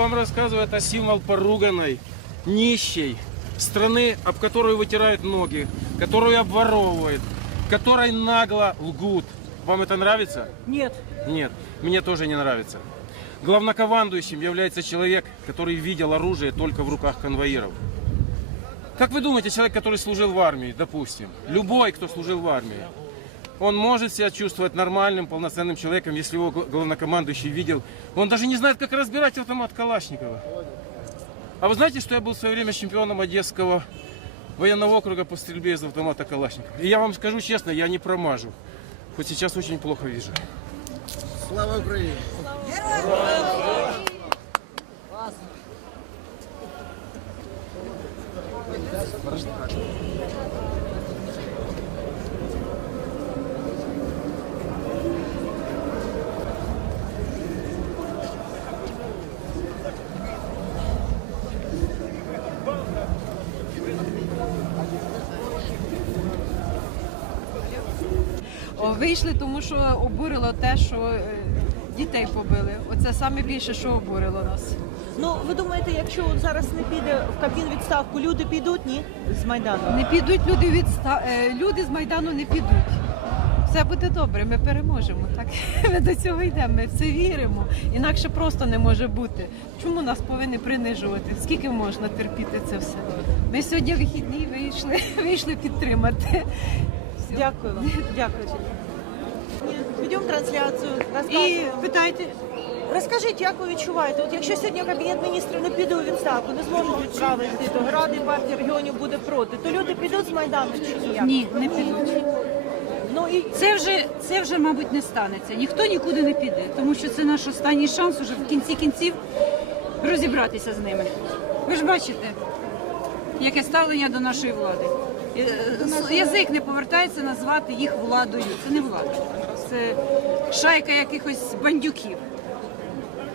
Вам рассказываю, это символ поруганной, нищей страны, об которую вытирают ноги, которую обворовывают, которой нагло лгут. Вам это нравится? Нет. Нет, мне тоже не нравится. Главнокомандующим является человек, который видел оружие только в руках конвоиров. Как вы думаете, человек, который служил в армии, допустим, любой, кто служил в армии, он может себя чувствовать нормальным, полноценным человеком, если его гла- главнокомандующий видел. Он даже не знает, как разбирать автомат Калашникова. А вы знаете, что я был в свое время чемпионом Одесского военного округа по стрельбе из автомата Калашникова? И я вам скажу честно, я не промажу. Хоть сейчас очень плохо вижу. Слава Україні! О, Вийшли, тому що обурило те, що е, дітей побили. Оце саме більше, що обурило нас. Ну ви думаєте, якщо от зараз не піде в Кабмін відставку, люди підуть ні з майдану? Не підуть люди від люди з майдану не підуть. Все буде добре, ми переможемо. Так ми до цього йдемо. Ми в це віримо. Інакше просто не може бути. Чому нас повинні принижувати? Скільки можна терпіти це все? Ми сьогодні вихідні вийшли, вийшли підтримати. Дякую вам. Дякую. Ведемо трансляцію. І питайте, Розкажіть, як ви відчуваєте? От якщо сьогодні кабінет міністрів не піде у відставку, не зможуть відправити, то Гради партія регіонів буде проти, то люди підуть з майдану чи ні? Ні, не підуть. Ну і Це вже, це вже, мабуть, не станеться. Ніхто нікуди не піде, тому що це наш останній шанс уже в кінці кінців розібратися з ними. Ви ж бачите, яке ставлення до нашої влади. Е, Язик не повертається назвати їх владою. Це не влада. Це шайка якихось бандюків,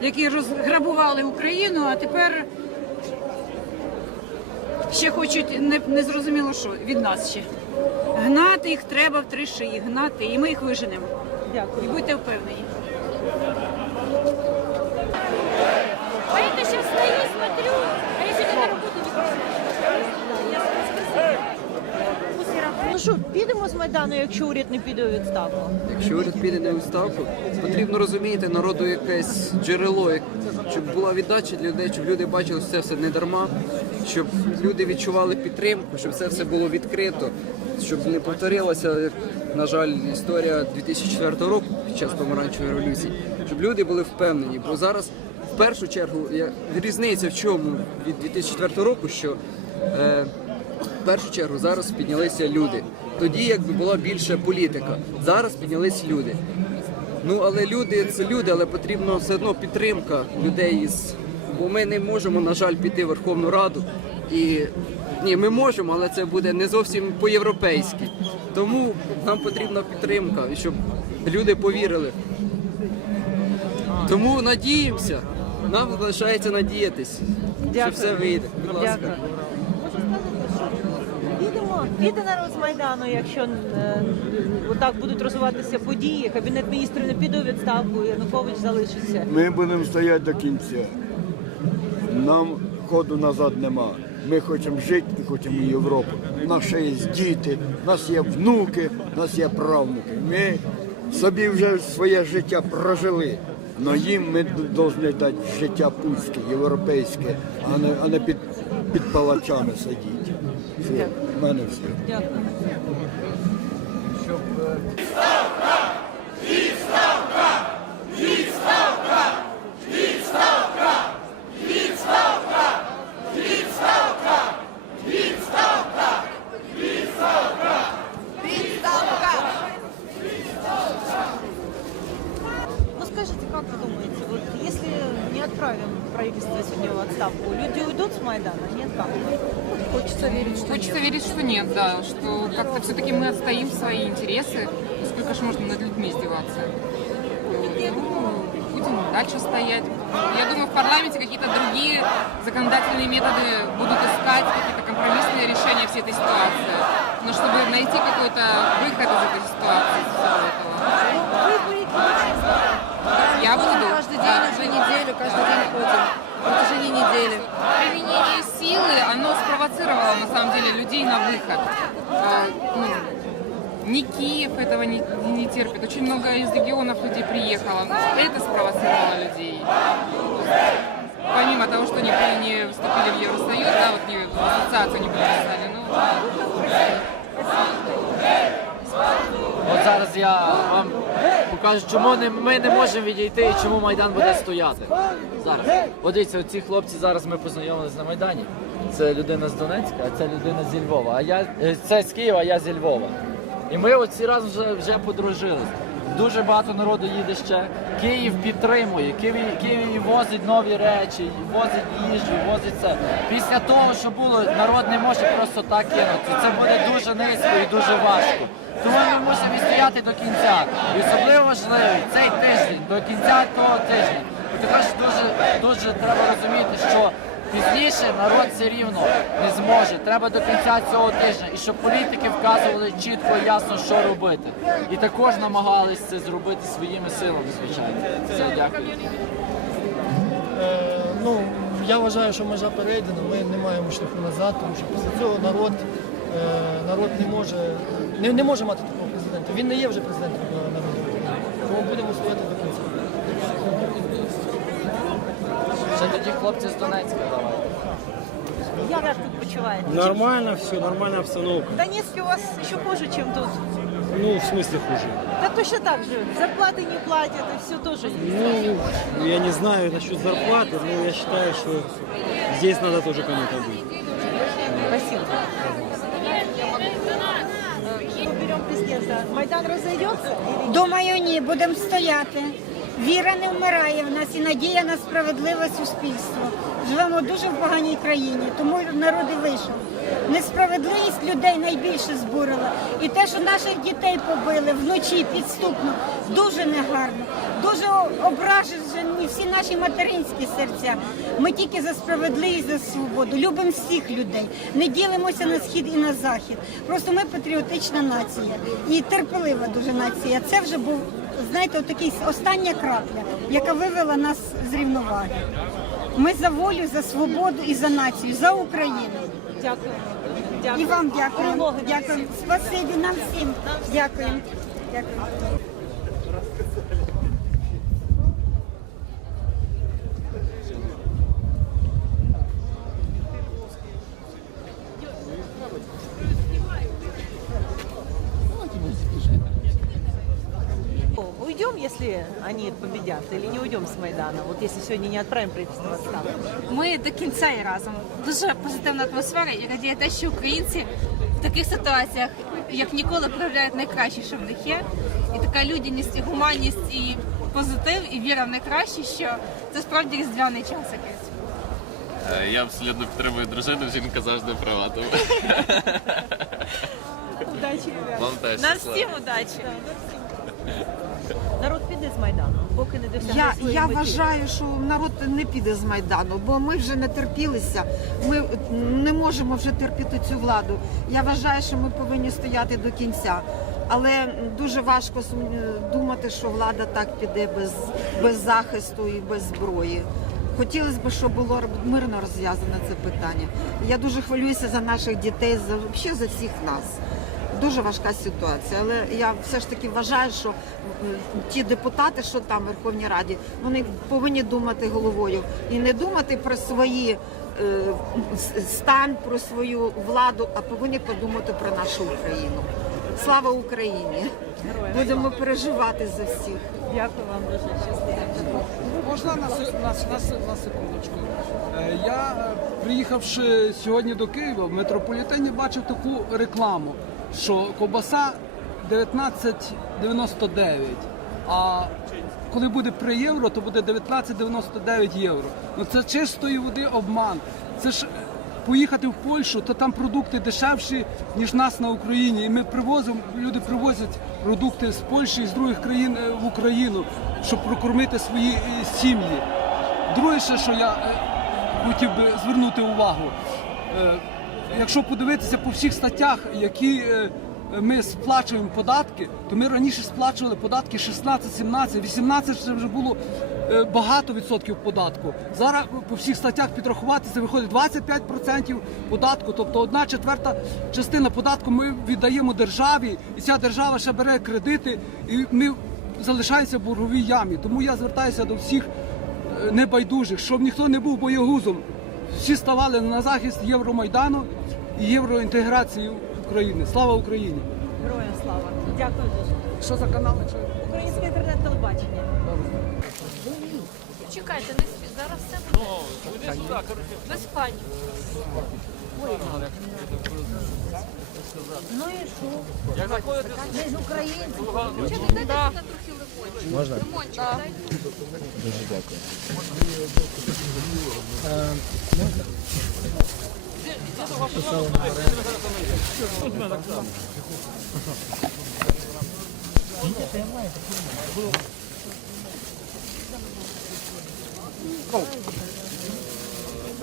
які розграбували Україну, а тепер ще хочуть не, не зрозуміло що від нас ще. Гнати їх треба в три шиї, гнати, і ми їх виженемо. дякую. І будьте впевнені. А это сейчас стою, смотрю, а я сегодня на работу не пошла. После работы. Ну що, підемо з майдану, якщо уряд не піде у відставку? Якщо уряд піде на відставку, потрібно розуміти народу якесь джерело, щоб була віддача для людей, щоб люди бачили, що це все не дарма, щоб люди відчували підтримку, щоб це все було відкрито, щоб не повторилася, на жаль, історія 2004 року під час помаранчевої революції, щоб люди були впевнені. Бо зараз, в першу чергу, різниця в чому від 2004 року, що е, в першу чергу зараз піднялися люди. Тоді якби була більше політика. Зараз піднялись люди. Ну але люди це люди, але потрібна все одно підтримка людей із. Бо ми не можемо, на жаль, піти в Верховну Раду. І ні, ми можемо, але це буде не зовсім по-європейськи. Тому нам потрібна підтримка, і щоб люди повірили. Тому надіємося. Нам залишається надіятись, що все вийде. Будь ласка. Піде народ з майдану, якщо е, отак будуть розвиватися події. Кабінет міністрів не піде у відставку, Янукович залишиться. Ми будемо стояти до кінця. Нам ходу назад нема. Ми хочемо жити і хочемо Європу. У нас ще є діти, у нас є внуки, у нас є правнуки. Ми собі вже своє життя прожили. Но їм ми повинні дати життя путське, європейське, а не, а не під, під палачами сидіть. Все, мене все. Дякую. Скажите, как вы думаете, вот если не отправим правительство сегодня в отставку, люди уйдут с Майдана? Нет, как? Хочется верить, что Хочется нет. верить, что нет, да, что как-то все-таки мы отстоим свои интересы. Сколько же можно над людьми издеваться? Ну, будем дальше стоять. Я думаю, в парламенте какие-то другие законодательные методы будут искать, какие-то компромиссные решения всей этой ситуации. Но чтобы найти какой-то выход из этой ситуации, из всего этого. Вы будете Я буду. Каждый да. день, уже неделю, каждый день ходим. протяжении недели. Применение силы, оно спровоцировало на самом деле людей на выход. А, ну, ни Киев этого не, не терпит. Очень много из регионов людей приехало. Это спровоцировало людей. Помимо того, что были не вступили в Евросоюз, да, вот не, в ассоциацию не писали, ну, От зараз я вам покажу, чому не, ми не можемо відійти і чому Майдан буде стояти. Зараз. От дивіться, ці хлопці зараз ми познайомилися на Майдані. Це людина з Донецька, а це людина зі Львова. А я е, це з Києва, а я зі Львова. І ми оці разом вже, вже подружились. Дуже багато народу їде ще. Київ підтримує, Київ, Київ возить нові речі, возить їжу, возить це. Після того, що було, народ не може просто так кинути. Це буде дуже низько і дуже важко. Тому ми мусимо відстояти до кінця. І особливо важливий цей тиждень, до кінця того тижня. Також дуже, дуже треба розуміти, що пізніше народ все рівно не зможе. Треба до кінця цього тижня. І щоб політики вказували чітко і ясно, що робити. І також намагались це зробити своїми силами, звичайно. Все, дякую. Е, ну, я вважаю, що межа перейдена, ми не маємо шляху назад, тому що після цього народ, е, народ не може не, не може мати такого президента. Він не є вже президентом народу. Тому будемо стояти до кінця. Ще тоді хлопці з Донецька давайте. Як ви тут почуваєте? Нормально все, нормальная обстановка. В Донецке у вас еще хуже, чем тут. Ну, в смысле хуже? Да точно так же. Зарплаты не платят, и все тоже есть. Ну, я не знаю насчет зарплаты, но я считаю, что здесь надо тоже кому-то быть. Спасибо. Мы берем президента. Майдан разойдется? или Думаю, ні, будемо стояти. Віра не вмирає в нас і надія на справедливе суспільство. Живемо дуже в поганій країні, тому народ і вийшов. Несправедливість людей найбільше збурила. І те, що наших дітей побили вночі підступно, дуже негарно, дуже ображені всі наші материнські серця. Ми тільки за справедливість, за свободу. Любимо всіх людей. Не ділимося на схід і на захід. Просто ми патріотична нація і терпелива дуже нація. Це вже був, знаєте, отакий остання крапля, яка вивела нас з рівноваги. Ми за волю, за свободу і за націю, за Україну. Дякую. І вам дякую. Дякую. Спасибі нам всім. Дякую. Дякую. Они победят, или не уйдем с Майдана? Вот если сегодня не отправим правительство в отставку. Ми до кінця і разом. Дуже позитивна атмосфера і радіє те, що українці в таких ситуаціях, як ніколи, проявляють найкраще, що в них є. І така людяність, і гуманність, і позитив, і віра в найкраще, що це справді різдвяний час якийсь. Я абсолютно підтримую дружину, жінка завжди права. Тому Удачі, вам теж. Нам щасливо. всім удачі. Народ піде з Майдану, поки не досягне Я, своєї я мети. вважаю, що народ не піде з Майдану, бо ми вже не терпілися. Ми не можемо вже терпіти цю владу. Я вважаю, що ми повинні стояти до кінця. Але дуже важко думати, що влада так піде без, без захисту і без зброї. Хотілося б, щоб було мирно розв'язане це питання. Я дуже хвилююся за наших дітей, за взагалі за всіх нас. Дуже важка ситуація, але я все ж таки вважаю, що ті депутати, що там в Верховній Раді, вони повинні думати головою і не думати про свої е, стан, про свою владу, а повинні подумати про нашу Україну. Слава Україні! Будемо переживати за всіх. Дякую вам дуже. Можна на, на, на, на секундочку. Е, Я, е, приїхавши сьогодні до Києва, в метрополітені бачив таку рекламу, що ковбаса 19,99, а коли буде 3 євро, то буде 19,99 євро. Ну це чистої води обман. Це ж е, поїхати в Польщу, то там продукти дешевші, ніж нас на Україні. І ми привозимо, люди привозять продукти з Польщі і з других країн е, в Україну, щоб прокормити свої е, сім'ї. Друге, що я хотів би звернути увагу, якщо подивитися по всіх статтях, які е, ми сплачуємо податки, то ми раніше сплачували податки 16, 17, 18 це вже було е, багато відсотків податку. Зараз по всіх статтях підрахувати це виходить 25% податку, тобто одна четверта частина податку ми віддаємо державі, і ця держава ще бере кредити, і ми залишаємося в борговій ямі. Тому я звертаюся до всіх е, небайдужих, щоб ніхто не був боягузом. Всі ставали на захист Євромайдану і євроінтеграції України. Слава Україні! Героям слава. Дякую дуже. Що за канали? Українське інтернет-телебачення. Чекайте, не спі... зараз все буде. Без паніки. Ну і що? Як заходите? Ми ж українці. Чого дайте на трохи лимончик? Можна? Лимончик дайте. Дуже дякую.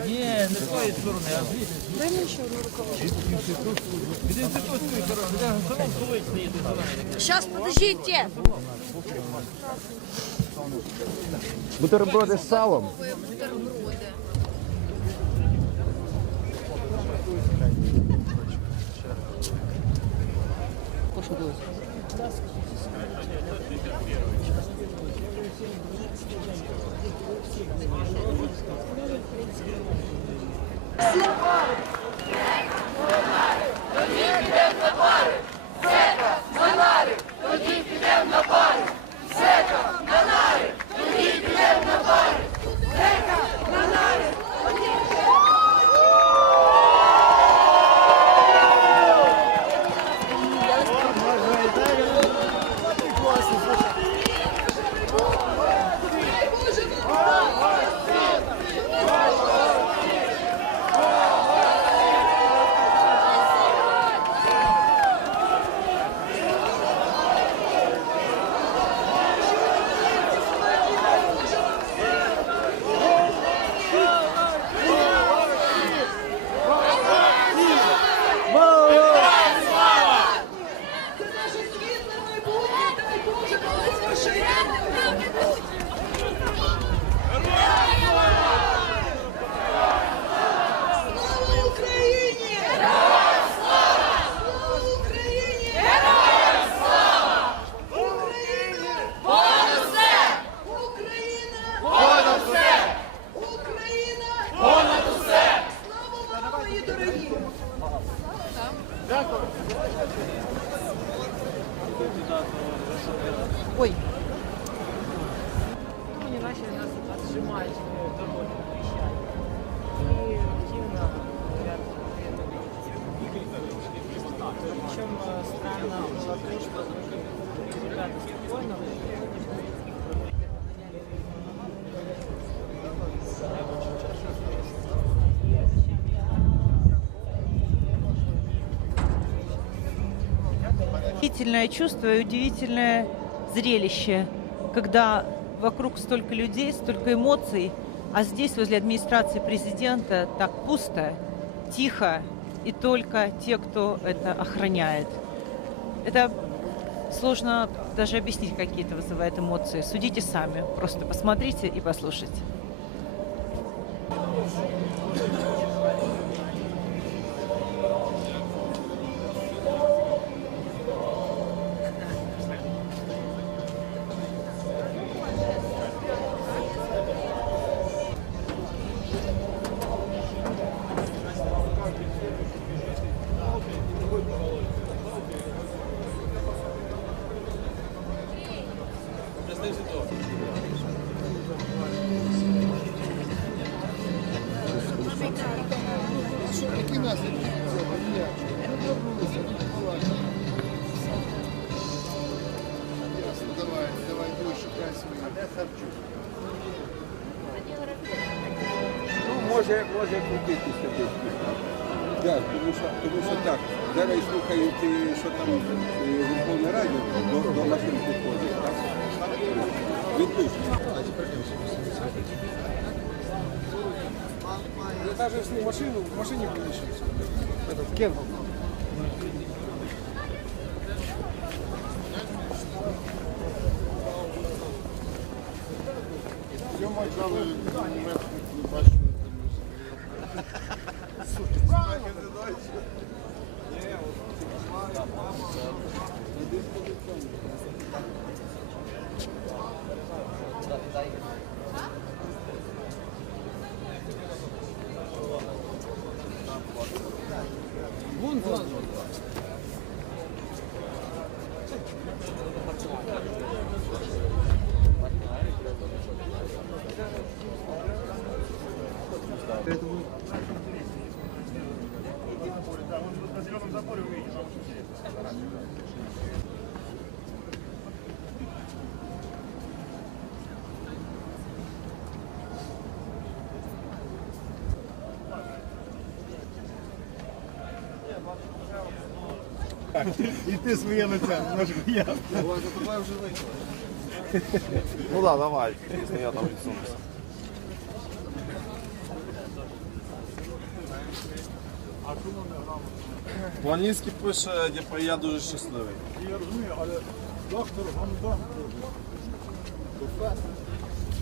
Ні, не з тої сторони, а звідси. Дай мені ще одну рукавичку. Іди з тої сторони, де салон колись стоїть зелений. Сейчас, подождите. Бутерброди з салом. Бутерброди. Прошу до вас. Всі пари! Всі пари! Ой. Вони начали нас отжимать дороги, обещали. И активно говорят военные Причем э, странно было то, что ребята спокойно Удивительное чувство и удивительное зрелище, когда вокруг столько людей, столько эмоций, а здесь, возле администрации президента, так пусто, тихо, и только те, кто это охраняет. Это сложно даже объяснить, какие это вызывает эмоции. Судите сами, просто посмотрите и послушайте. Ну, може, може крутити сюди. Так, тому що, тому що так, зараз слухають, що там Верховна Раді до, до машин підходить, так? Він пише. Я навіть в машину, в машині вийшов. Этот Тьома казали, ми не бачили. І ти своє лице, може я. Ну да, давай, если я там відсунуся. Планінський пише, я дуже щасливий. Я розумію, але доктор Гондон професор,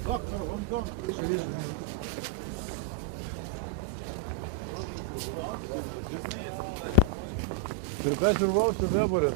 доктор Гондон Терпець урвався вибори.